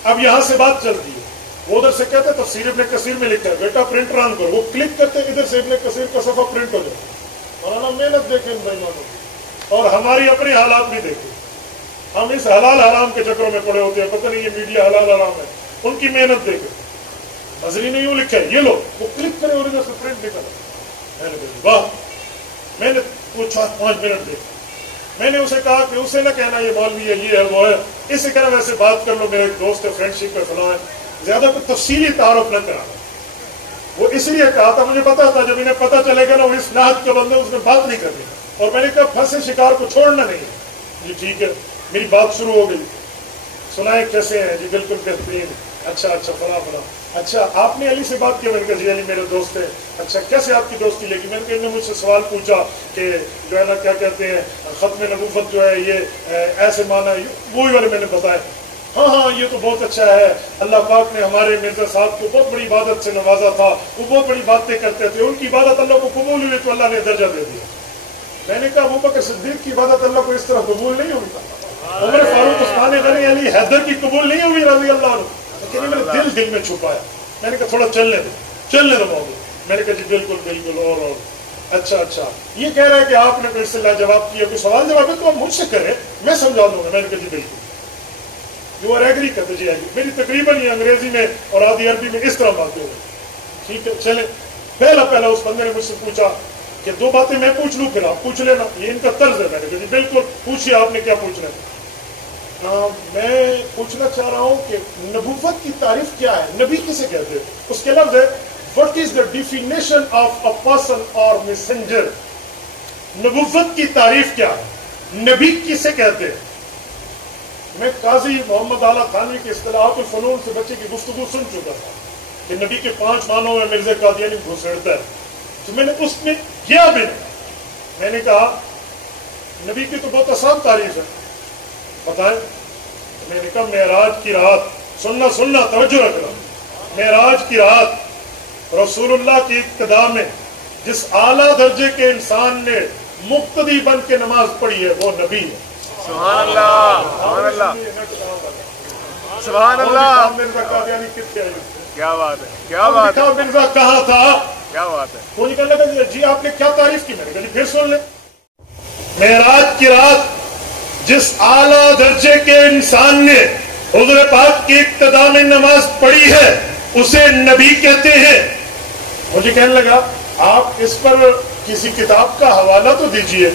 اب یہاں سے بات چلتی ہے، وہ ادھر سے کہتے ہیں تفسیر ابن کثیر میں لکھا ہے بیٹا پرنٹر آن کرو، وہ کلک کرتے ادھر سے ابن کثیر کا صفحہ پرنٹ ہو جائے. مولانا محنت دیکھیں ان بھائیوں اور ہماری اپنی حالات بھی دیکھیں. ہم اس حلال حرام کے چکروں میں پڑے ہوتے ہیں، پتہ نہیں یہ میڈیا حلال حرام ہے. ان کی محنت دیکھیں. نظری نے یوں لکھا ہے، یہ لو، وہ کلک کرے اور ادھر سے پرنٹ نکلا. میں نے واہ. میں نے پوچھا 5 منٹ دیکھا. میں نے اسے کہا کہ اسے نہ کہنا یہ مولوی ہے، یہ ہے، وہ ہے، اسے کہنا ویسے بات کر لو، میرا ایک دوست ہے، فرینڈ شپ ہے، فلاں ہے. زیادہ کوئی تفصیلی تعارف نہ کرانا. وہ اس لیے کہا تھا، مجھے پتا تھا جب انہیں پتا چلے گا نا وہ اس ناحت کے بندے اس میں بات نہیں کرنی. اور میں نے کہا پھنسے شکار کو چھوڑنا نہیں. جی ٹھیک ہے. میری بات شروع ہو گئی. سنائے کیسے ہیں؟ جی بالکل بہترین. اچھا فلاں فلاں. اچھا آپ نے علی سے بات کی؟ میں نے کہا جی علی میرے دوست ہے. اچھا کیسے آپ کی دوستی لگی؟ میں نے کہا انہوں نے مجھ سے سوال پوچھا کہ جو ہے نا کیا کہتے ہیں ختم نبوت جو ہے یہ ایسے مانا، وہی والے میں نے بتایا. ہاں یہ تو بہت اچھا ہے، اللہ پاک نے ہمارے مرزا صاحب کو بہت بڑی عبادت سے نوازا تھا، وہ بہت بڑی باتیں کرتے تھے، ان کی عبادت اللہ کو قبول ہوئی تو اللہ نے درجہ دے دیا. میں نے کہا ابوبکر صدیق کی عبادت اللہ کو اس طرح قبول نہیں ہوئی، عمر فاروق عثمان غنی علی حیدر کی قبول نہیں ہوئی رضی اللہ عنہ. لیکن میں نے دل میں چھپایا. میں نے کہا تھوڑا چلنے دو موضوع. میں نے کہا جی بالکل اور اچھا یہ کہہ رہا ہے کہ آپ نے کوئی اس سے لاجواب کیا، کوئی سوال جواب ہے تو آپ مجھ سے کریں، میں سمجھا دوں گا. میں نے کہا جی بالکل. یو آر ایگری کرتے جی ایگری. میری تقریباً یہ انگریزی میں اور آدھی عربی میں اس طرح باتیں ہوئی. ٹھیک ہے چلیں. پہلا اس بندے نے مجھ سے پوچھا کہ 2 باتیں میں پوچھ لوں پھر آپ پوچھ لینا، یہ ان کا طرز ہے. میں نے کہا جی بالکل پوچھیے آپ نے کیا پوچھنا ہے. میں پوچھنا چاہ رہا ہوں کہ نبوت کی تعریف کیا ہے؟ نبی کسے کہتے ہیں؟ اس کے لفظ ہے what is the definition of a person or messenger. نبوت کی تعریف کیا ہے؟ نبی کسے کہتے ہیں؟ میں قاضی محمد اعلیٰ تھانوی کے اصطلاحات الفنون سے بچے کی گفتگو سن چکا تھا کہ نبی کے 5 معنوں میں مرزا قادیانی گھسڑتا ہے. تو میں نے اس میں کیا بھی نہیں. میں نے کہا نبی کی تو بہت آسان تعریف ہے، بتائیں. میں نے کہا معراج کی رات، سننا توجہ رکھنا، معراج کی رات رسول اللہ کی ابتدا میں جس اعلیٰ درجے کے انسان نے مقتدی بن کے نماز پڑھی ہے وہ نبی ہے. سبحان اللہ سبحان اللہ. مرزا قادیانی کتنے آئی؟ کیا بات ہے. مرزا کہاں تھا؟ کیا بات ہے. وہ نکلنے لگا جی آپ نے کیا تعریف کی؟ میں نے کہا جی پھر سن لیں. معراج کی رات جس اعلیٰ درجے کے انسان نے حضور پاک کی ابتدا میں نماز پڑھی ہے اسے نبی کہتے ہیں. مجھے کہنے لگا آپ اس پر کسی کتاب کا حوالہ تو دیجئے.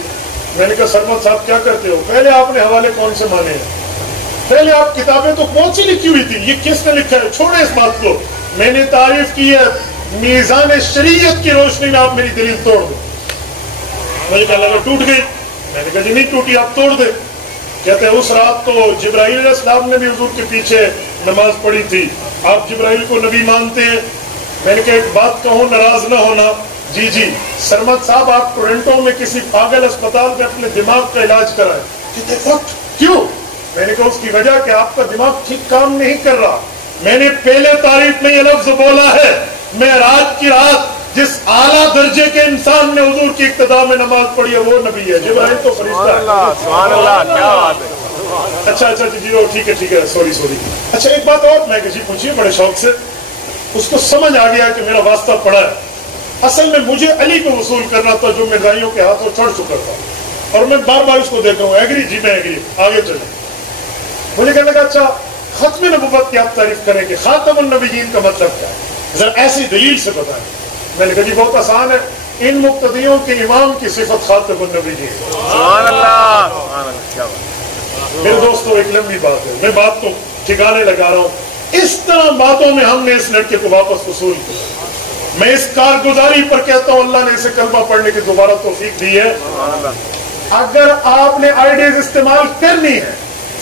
میں نے کہا سرمد صاحب کیا کرتے ہو؟ پہلے آپ نے حوالے کون سے مانے ہیں؟ پہلے آپ کتابیں تو کون سی لکھی ہوئی تھی؟ یہ کس نے لکھا ہے؟ چھوڑے اس بات کو. میں نے تعریف کی ہے میزان شریعت کی روشنی میں آپ میری دلیل توڑ دو. مجھے کہنے لگا ٹوٹ گئی. میں نے کہا جی نہیں ٹوٹی، آپ توڑ دیں. کہتے ہیں اس رات تو جبرائیل علیہ السلام نے بھی حضور کے پیچھے نماز پڑھی تھی، آپ جبرائیل کو نبی مانتے ہیں. میں نے کہا ایک بات کہوں ناراض نہ ہونا. جی سرمد صاحب آپ ٹورنٹو میں کسی پاگل اسپتال میں اپنے دماغ کا علاج کرائیں. کہتے وقت کیوں؟ میں نے کہا اس کی وجہ کہ آپ کا دماغ ٹھیک کام نہیں کر رہا. میں نے پہلے تعریف میں یہ لفظ بولا ہے معراج کی رات جس اعلیٰ درجے کے انسان نے حضور کی ابتدا میں نماز پڑھی ہے وہ نبی ہے. جبرائیل تو فرشتہ ہے. سبحان اللہ. کیا بات ہے. اچھا جی ٹھیک ہے سوری. اچھا ایک بات اور میں کہ جی پوچھیے بڑے شوق سے. اس کو سمجھ آ گیا کہ میرا واسطہ پڑا ہے. اصل میں مجھے علی کو وصول کرنا تھا جو مرزائیوں کے ہاتھوں چڑھ چکا تھا، اور میں بار اس کو دیکھ رہا ہوں. ایگری جی میں ایگری، آگے چلیں. مجھے کہنے لگا اچھا ختم نبوت کی آپ تعریف کریں کہ خاتم النبیین کا مطلب کیا ہے؟ ذرا ایسی دلیل سے بتائیں. میں نے کہا جی بہت آسان ہے، ان مقتدیوں کے امام کی صفت خاتم النبیین. سبحان اللہ. سبحان اللہ. کیا بات. میرے دوستو ایک لمبی بات ہے، میں بات کو ٹھکانے لگا رہا ہوں. اس طرح باتوں میں ہم نے اس لڑکے کو واپس وصول کیا. میں اس کارگزاری پر کہتا ہوں اللہ نے اسے کلمہ پڑھنے کی دوبارہ توفیق دی ہے. اگر آپ نے آئیڈیز استعمال کرنی ہے،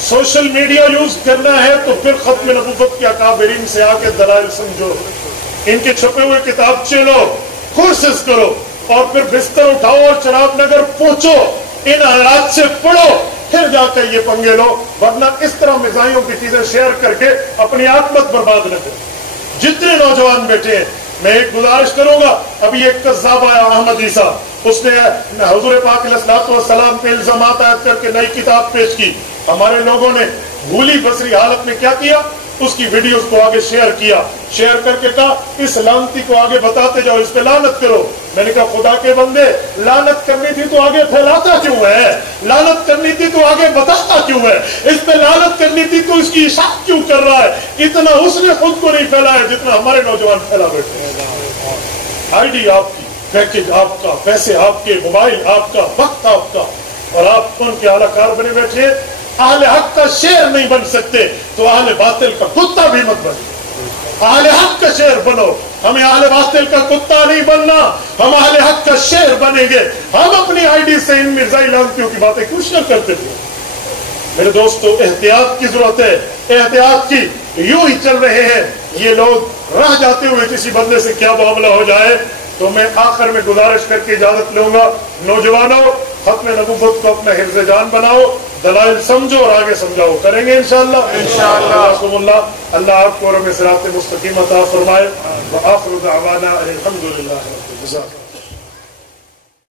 سوشل میڈیا یوز کرنا ہے، تو پھر ختم نبوت کے اکابرین سے آ کے دلائل سمجھو، ان کے چھپے ہوئے کتابچے لو، کورسز کرو، اور پھر بستر اٹھاؤ اور چناب نگر پہنچو، ان آیات سے پڑھو، پھر جا کر یہ پنگے لو، ورنہ اس طرح مزاحیوں کی چیزیں شیئر کر کے اپنی آکمت برباد نہ کرو۔ جتنے نوجوان بیٹھے ہیں میں ایک گزارش کروں گا، ابھی ایک قذاب آیا احمد عیسیٰ، اس نے حضور پاک علیہ الصلوۃ والسلام پہ الزامات عائد کر کے نئی کتاب پیش کی۔ ہمارے لوگوں نے بھولی بصری حالت میں کیا کیا، اس کی ویڈیوز کو آگے شیئر کیا، شیئر کر کے کہا اس لعنتی کو آگے بتاتے جاؤ، اس پہ لعنت کرو۔ میں نے کہا خدا کے بندے، لعنت کرنی تھی تو آگے پھیلاتا کیوں ہے؟ لعنت کرنی تھی تو آگے بتاتا کیوں ہے؟ اس پہ لعنت کرنی تھی تو اس کی اشاعت کیوں کر رہا ہے؟ اتنا اس نے خود کو نہیں پھیلایا جتنا ہمارے نوجوان پھیلا بیٹھے ہیں۔ آئی ڈی آپ کی، پیکج آپ کا، پیسے آپ کے، موبائل آپ کا، وقت آپ کا، اور آپ ان کے اعلی کار بنے بیٹھے۔ اہل حق کا شیر نہیں بن سکتے تو اہل باطل کا کتا بھی مت بنو۔ اہل حق کا شیر بنو، ہمیں اہل باطل کا کتا نہیں بننا، ہم اہل حق کا شیر بنیں گے۔ ہم اپنی آئی ڈی سے ان مرزائی لانتیوں کی باتیں کچھ نہ کرتے تھے۔ میرے دوستو، احتیاط کی ضرورت ہے، احتیاط کی۔ یوں ہی چل رہے ہیں یہ لوگ، راہ جاتے ہوئے کسی بندے سے کیا معاملہ ہو جائے۔ تو میں آخر میں گزارش کر کے اجازت لوں گا، نوجوانوں ختم نبوت کو اپنا حفظ جان بناؤ، دلائل سمجھو اور آگے سمجھاؤ، کریں گے انشاءاللہ۔ اللہ آپ کو رب صراط مستقیم عطا فرمائے۔ وآخر دعوانا الحمدللہ رب العالمین۔